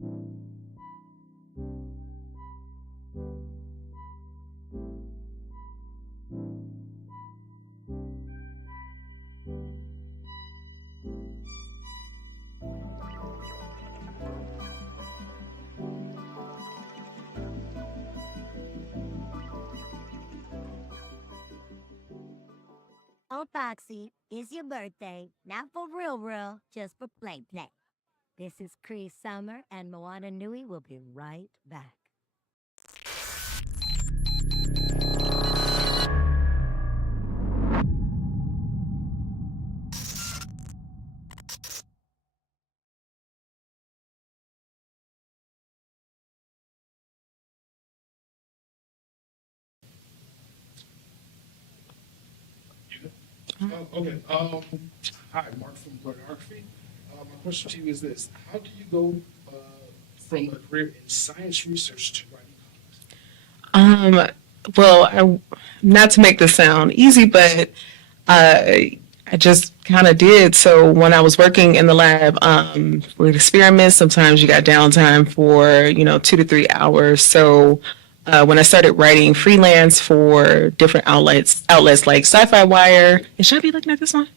Oh, Foxy, it's your birthday. Not for real, real, just for play, play. This is Cree Summer, and Moana Nui will be right back. Okay. Hi, Mark from Pornography. My question to you is this: how do you go from a career in science research to writing? Not to make this sound easy, but I just kind of did. So when I was working in the lab with experiments, sometimes you got downtime for 2 to 3 hours. So when I started writing freelance for different outlets like Sci-Fi Wire, and should I be looking at this one?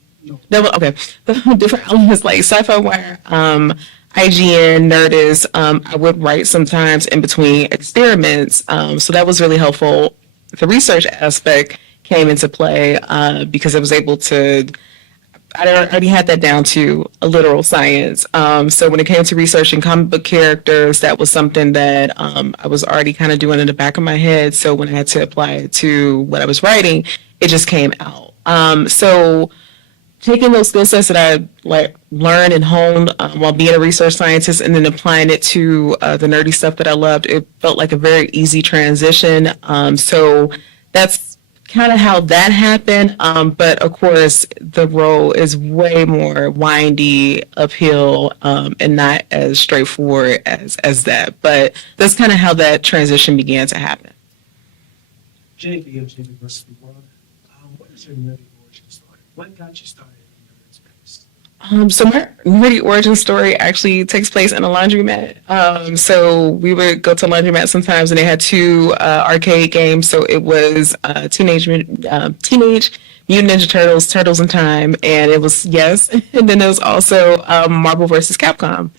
No, okay. Different outlets like Sci-Fi Wire, IGN, Nerdist. I would write sometimes in between experiments. So that was really helpful. The research aspect came into play because I was able to, I already had that down to a literal science. So when it came to researching comic book characters, that was something that I was already kind of doing in the back of my head. So when I had to apply it to what I was writing, it just came out. So taking those skill sets that I learned and honed while being a research scientist, and then applying it to the nerdy stuff that I loved, it felt like a very easy transition. So that's kind of how that happened. But of course, the role is way more windy, uphill, and not as straightforward as that. But that's kind of how that transition began to happen. JV of University World. What is your nerdy origin story? What got you started in the nerd space? So my nerdy origin story actually takes place in a laundromat. So we would go to laundromat sometimes, and they had two arcade games. So it was Teenage Mutant Ninja Turtles, Turtles in Time, and it was yes, and then there was also Marvel versus Capcom.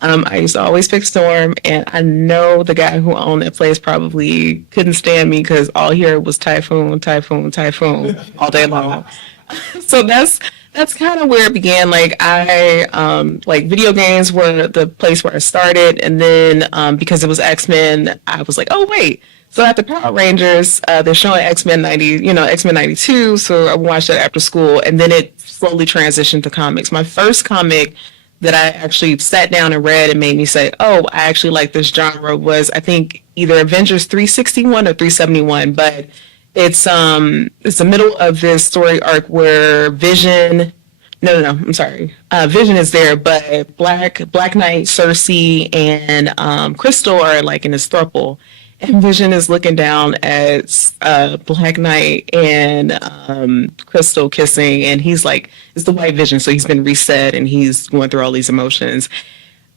I used to always pick Storm, and I know the guy who owned that place probably couldn't stand me because all he heard was Typhoon, Typhoon, Typhoon all day long. So that's kind of where it began. Like video games were the place where I started, and then because it was X-Men, I was like, oh wait. So after Power Rangers, they're showing X-Men X-Men 92. So I watched that after school, and then it slowly transitioned to comics. My first comic that I actually sat down and read and made me say, oh, I actually like this genre was, I think, either Avengers 361 or 371, but it's the middle of this story arc where Vision, I'm sorry, Vision is there, but Black Knight, Cersei, and Crystal are like in this throuple. And Vision is looking down at Black Knight and Crystal kissing, and he's like, it's the white Vision, so he's been reset, and he's going through all these emotions.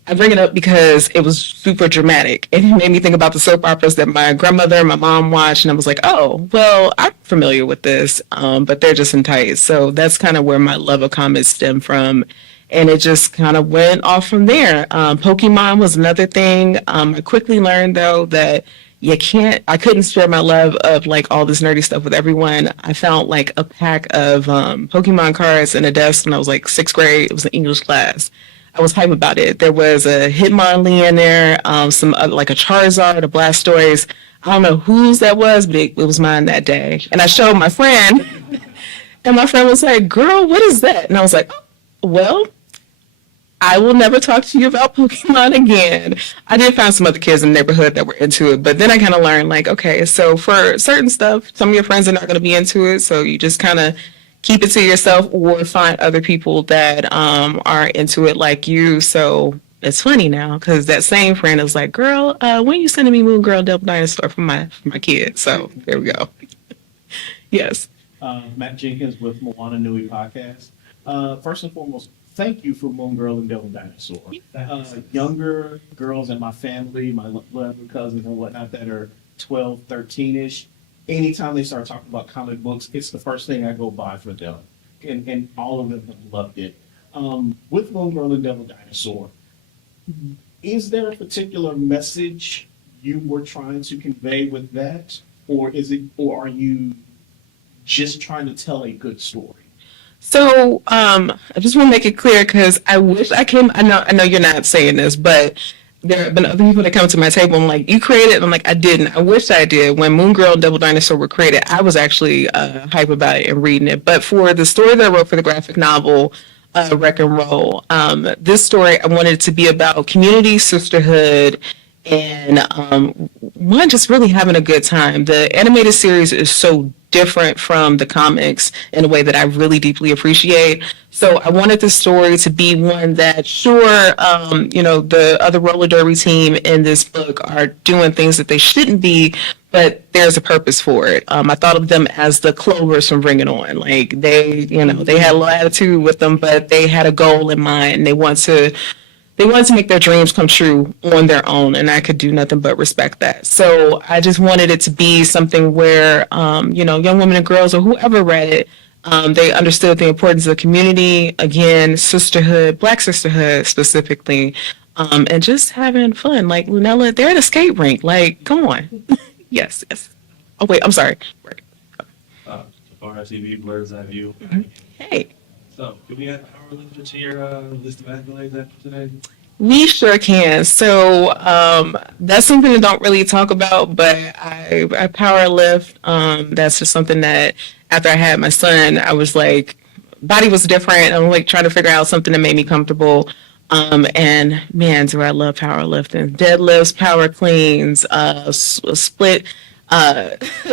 I bring it up because it was super dramatic. It made me think about the soap operas that my grandmother and my mom watched, and I was like, oh, well, I'm familiar with this, but they're just in tights. So that's kind of where my love of comics stemmed from. And it just kind of went off from there. Pokemon was another thing. I quickly learned, though, that I couldn't share my love of like all this nerdy stuff with everyone. I found like a pack of Pokemon cards in a desk when I was like sixth grade. It was an English class. I was hype about it. There was a Hitmonlee in there, some like a Charizard, a Blastoise. I don't know whose that was, but it was mine that day. And I showed my friend, and my friend was like, girl, what is that? And I was like, oh, well, I will never talk to you about Pokemon again. I did find some other kids in the neighborhood that were into it, but then I kind of learned like, okay, so for certain stuff, some of your friends are not going to be into it, so you just kind of keep it to yourself or find other people that are into it like you. So it's funny now because that same friend is like, girl, when you sending me Moon Girl Double Dinosaur for my kids? So there we go. Yes. Matt Jenkins with Moana Nui Podcast. First and foremost, thank you for Moon Girl and Devil Dinosaur. Younger girls in my family, my lovely cousins and whatnot that are 12, 13-ish, anytime they start talking about comic books, it's the first thing I go buy for them. And all of them have loved it. With Moon Girl and Devil Dinosaur, is there a particular message you were trying to convey with that? Or are you just trying to tell a good story? So I just want to make it clear because I wish I came. I know you're not saying this, but there have been other people that come to my table and like, you created it. I'm like, I didn't. I wish I did. When Moon Girl and Devil Dinosaur were created, I was actually hype about it and reading it. But for the story that I wrote for the graphic novel, Wreck and Roll, this story, I wanted it to be about community, sisterhood, and one, just really having a good time. The animated series is so different from the comics in a way that I really deeply appreciate. So I wanted the story to be one that, sure, the other roller derby team in this book are doing things that they shouldn't be, but there's a purpose for it. I thought of them as the Clovers from Bring It On. Like they had a little attitude with them, but they had a goal in mind. And they wanted to make their dreams come true on their own, and I could do nothing but respect that. So I just wanted it to be something where, young women and girls or whoever read it, they understood the importance of the community, again, sisterhood, Black sisterhood specifically, and just having fun. Like, Lunella, they're at a skate rink. Like, come on. Yes. Oh, wait, I'm sorry. RTV, Blur's Eye View. Hey. So, do we add Power Lifter to your list of accolades after today? We sure can. So that's something I don't really talk about, but I power lift. That's just something that after I had my son, I was like, body was different. I'm like trying to figure out something that made me comfortable. And man, do I love powerlifting. Deadlifts, power cleans, split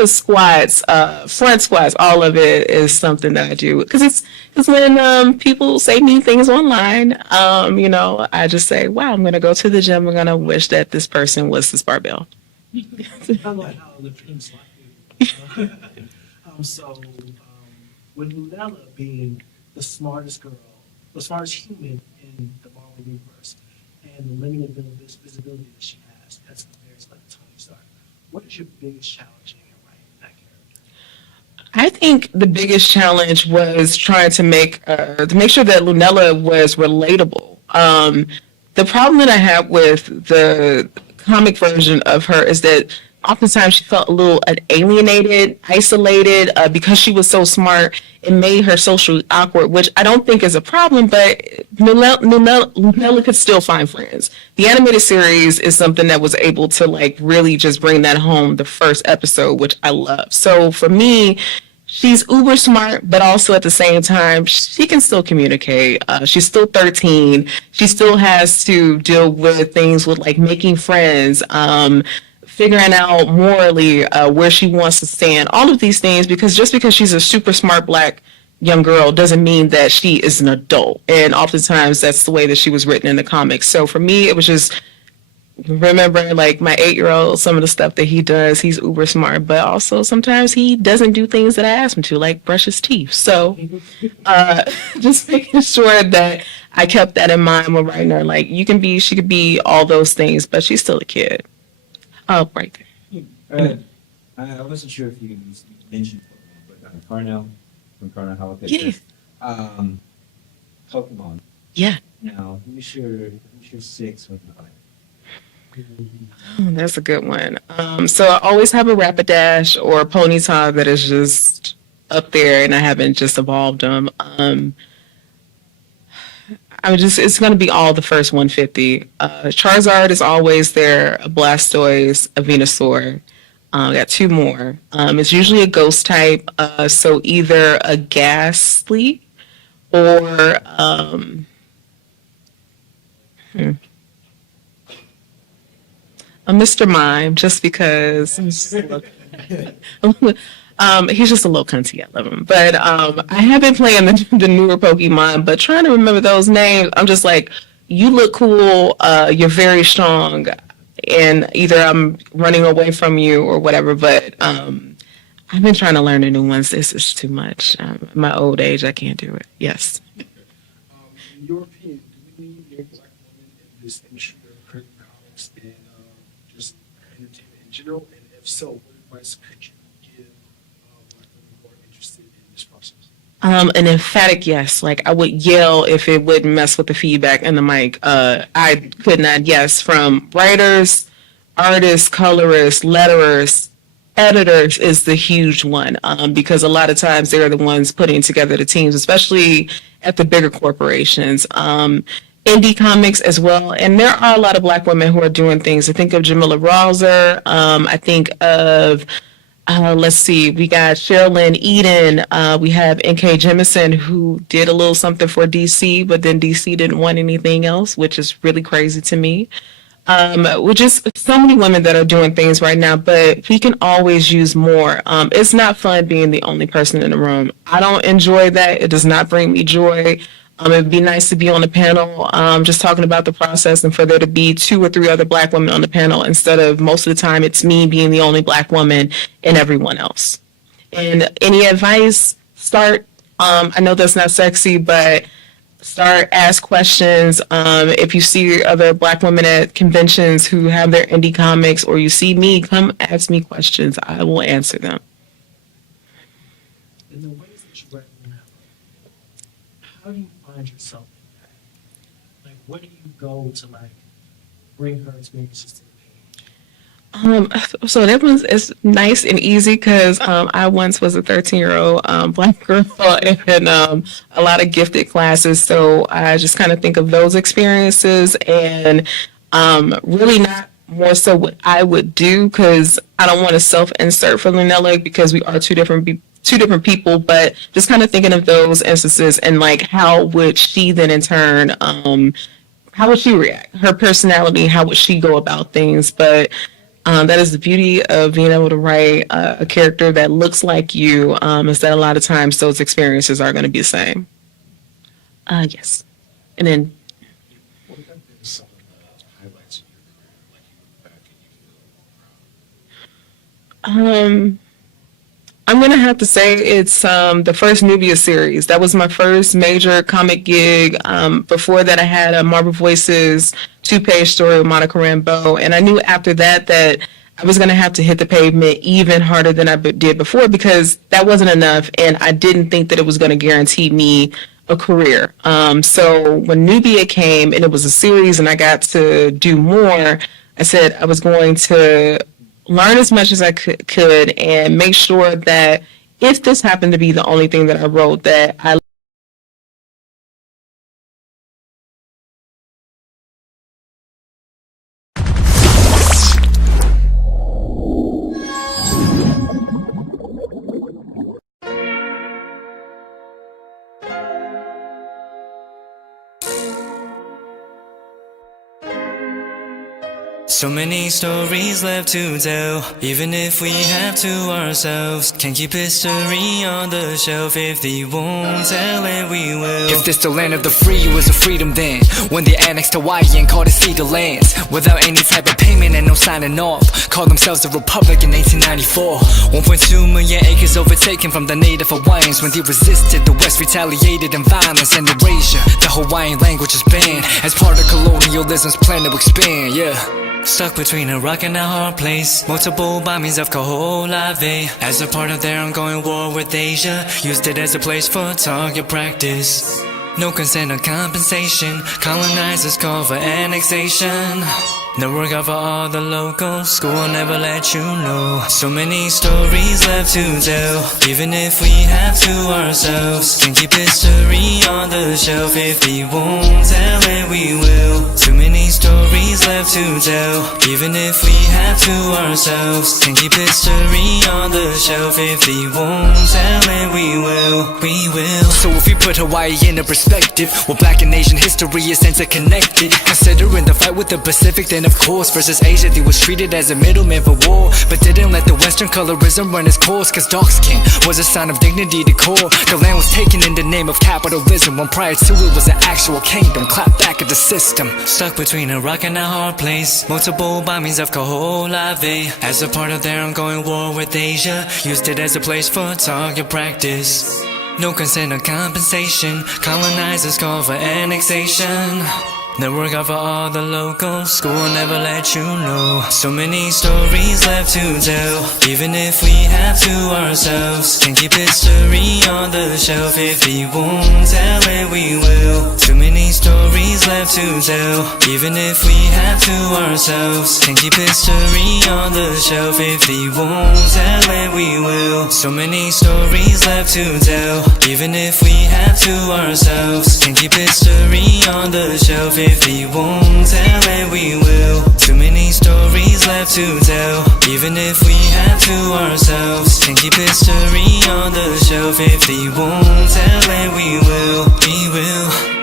squats, front squats, all of it is something that I do. Because when people say mean things online, I just say, wow, I'm going to go to the gym. I'm going to wish that this person was this barbell. I like how the dreams like with Lunella being the smartest girl, the smartest human in the Marvel universe, and the limited visibility that she has as compared to like Tony Stark, what is your biggest challenge in writing that character? I think the biggest challenge was trying to make sure that Lunella was relatable. The problem that I have with the comic version of her is that oftentimes she felt a little alienated, isolated, because she was so smart. It made her socially awkward, which I don't think is a problem, but Lunella could still find friends. The animated series is something that was able to like really just bring that home the first episode, which I love. So for me, she's uber smart, but also at the same time, she can still communicate. She's still 13. She still has to deal with things with like making friends, figuring out morally where she wants to stand, all of these things, because just because she's a super smart Black young girl doesn't mean that she is an adult. And oftentimes that's the way that she was written in the comics. So for me, it was just remembering like my 8-year-old, some of the stuff that he does, he's uber smart, but also sometimes he doesn't do things that I ask him to, like brush his teeth. So just making sure that I kept that in mind when writing her, like she could be all those things, but she's still a kid. Oh, right there. I wasn't sure if you could mention but Carnell from Carnell How Yeah. Pokemon. Yeah. Now, who's your 6 with the Oh, that's a good one. So I always have a Rapidash or a Ponyta that is just up there, and I haven't just evolved them. It's going to be all the first 150. Charizard is always there, a Blastoise, a Venusaur. I got 2 more. It's usually a ghost type, so either a Ghastly or a Mr. Mime, just because he's just a little cunty. I love him. But I have been playing the newer Pokemon, but trying to remember those names, I'm just like, you look cool, you're very strong, and either I'm running away from you or whatever, but I've been trying to learn the new ones. This is too much. My old age, I can't do it. Yes. in your opinion, do we need more black women in this industry of current comics and just entertainment in general? And if so, what advice could you give black women who are interested in this process? An emphatic yes. Like I would yell if it wouldn't mess with the feedback and the mic. I could not yes from writers, artists, colorists, letterers, editors is the huge one because a lot of times they're the ones putting together the teams, especially at the bigger corporations. Indie comics as well. And there are a lot of black women who are doing things. I think of Jamila Rawser. I think of let's see, we got Sherilyn Eden. We have N.K. Jemisin, who did a little something for DC, but then DC didn't want anything else, which is really crazy to me. Which is so many women that are doing things right now, but we can always use more. It's not fun being the only person in the room. I don't enjoy that. It does not bring me joy. It'd be nice to be on the panel, just talking about the process and for there to be 2 or 3 other black women on the panel instead of most of the time it's me being the only black woman and everyone else. And any advice, start, I know that's not sexy, but start, ask questions. If you see other black women at conventions who have their indie comics or you see me, come ask me questions. I will answer them. In the ways that you write now, how do you find yourself in that? Like, what do you go to, like, bring her experiences to the page? So that one's is nice and easy because I once was a 13-year-old black girl in a lot of gifted classes. So I just kind of think of those experiences and really not more so what I would do because I don't want to self-insert for Lunella because we are two different people, but just kind of thinking of those instances and like how would she then in turn, how would she react? Her personality, how would she go about things? But that is the beauty of being able to write a character that looks like you, is that a lot of times those experiences are going to be the same. Yes. And then What have been some of the highlights of your career? Like you look back and you feel I'm going to have to say it's the first Nubia series. That was my first major comic gig. Before that, I had a Marble Voices 2-page story with Monica Rambeau. And I knew after that I was going to have to hit the pavement even harder than I did before because that wasn't enough. And I didn't think that it was going to guarantee me a career. So when Nubia came and it was a series and I got to do more, I said I was going to learn as much as I could and make sure that if this happened to be the only thing that I wrote, that I So many stories left to tell, even if we have to ourselves. Can't keep history on the shelf. If they won't tell it, we will. If this the land of the free, it was a freedom then. When they annexed Hawaii and called it cedar lands, without any type of payment and no signing off, called themselves a republic in 1894. 1.2 million acres overtaken from the native Hawaiians. When they resisted, the West retaliated in violence and erasure. The Hawaiian language is banned as part of colonialism's plan to expand, yeah. Stuck between a rock and a hard place. Multiple bombings of Kaho'olawe as a part of their ongoing war with Asia. Used it as a place for target practice. No consent or compensation. Colonizers call for annexation. No regard for all the locals. School will never let you know. So many stories left to tell, even if we have to ourselves. Can't keep history on the shelf. If they won't tell it, we will. Too many stories left to tell, even if we have to ourselves. Can't keep history on the shelf. If they won't tell it, we will. We will. So if we put Hawaii into perspective, well, Black and Asian history is interconnected. Considering the fight with the Pacific, then of course versus Asia, they was treated as a middleman for war, but didn't let the Western colorism run its course. Cause dark skin was a sign of dignity to core. The land was taken in the name of capitalism, when prior to it was an actual kingdom. Clap back at the system. Stuck between a rock and a hard place. Multiple bombings of Kaho'olawe as a part of their ongoing war with Asia. Used it as a place for target practice. No consent or compensation. Colonizers call for annexation. Network out for all the locals. School will never let you know. So many stories left to tell. Even if we have to ourselves. Can't keep history on the shelf. If we won't tell it, we will. Too many stories left to tell. Even if we have to ourselves. Can't keep history on the shelf. If we won't tell it, we will. So many stories left to tell. Even if we have to ourselves. Can't keep history on the shelf. If we won't tell it, we will. Too many stories left to tell. Even if we have to ourselves. Can't keep history on the shelf. If we won't tell it, we will. We will.